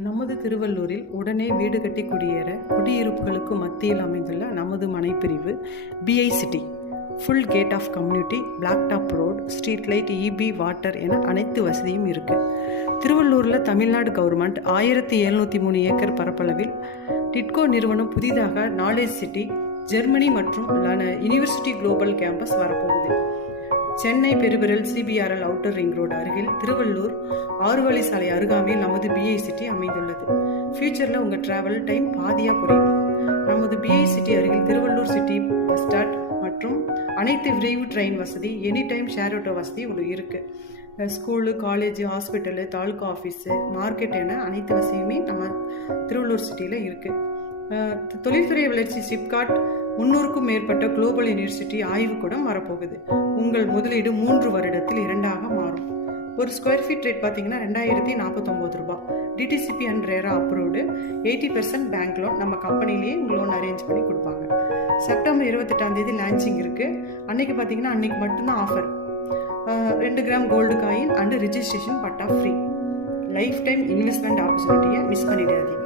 நமது திருவள்ளூரில் உடனே வீடு கட்டி குடியேற குடியிருப்புகளுக்கு மத்தியில் அமைந்துள்ள நமது மனைப்பிரிவு PI city. Full gate of community, black top road, street light, EB, water என அனைத்து வசதியும் இருக்குது. திருவள்ளூரில் தமிழ்நாடு கவர்மெண்ட் 1703 ஏக்கர் பரப்பளவில் டிட்கோ நிறுவனம் புதிதாக நாலேஜ் சிட்டி, ஜெர்மனி மற்றும் யூனிவர்சிட்டி குளோபல் கேம்பஸ் வரப்போகுது. சென்னை பெருவிரல் சிபிஆர்எல் அவுட்டர் ரிங் ரோடு அருகில் திருவள்ளூர் 6 வழி சாலை அருகாமையில் நமது பிஐ சிட்டி அமைந்துள்ளது. ஃபியூச்சரில் உங்கள் டிராவல் டைம் பாதியாக குறையும். நமது பிஐ சிட்டி அருகில் திருவள்ளூர் சிட்டி பஸ் ஸ்டாண்ட் மற்றும் அனைத்து விரைவு ட்ரெயின் வசதி, எனி டைம் ஷேர் ஆட்டோ வசதி இருக்குது. School, college, hospital, taluka office, market என அனைத்து வசதியுமே நம்ம திருவள்ளூர் சிட்டியில் இருக்குது. தொழில்துறை வளர்ச்சி சிப்காட், 300க்கும் மேற்பட்ட குளோபல் யூனிவர்சிட்டி ஆய்வுக்கூடம் வரப்போகுது. உங்கள் முதலீடு 3 வருடத்தில் 2ஆக மாறும். ஒரு ஸ்கொயர் ஃபீட் ரேட் பார்த்தீங்கன்னா 2049 ரூபாய். டிடிசிபி அண்ட் ரேரா அப்ரூவ்டு. 80% பேங்க் லோன் நம்ம கம்பெனிலேயே லோன் அரேஞ்ச் பண்ணி கொடுப்பாங்க. செப்டம்பர் 28 லான்ச்சிங் இருக்குது. அன்னைக்கு பார்த்தீங்கன்னா அன்னைக்கு மட்டும்தான் offer. 2 gram gold coin and registration பட்டா ஃப்ரீ. லைஃப் டைம் இன்வெஸ்ட்மெண்ட் ஆப்பர்ச்சுனிட்டியை மிஸ் பண்ணிடாதீங்க.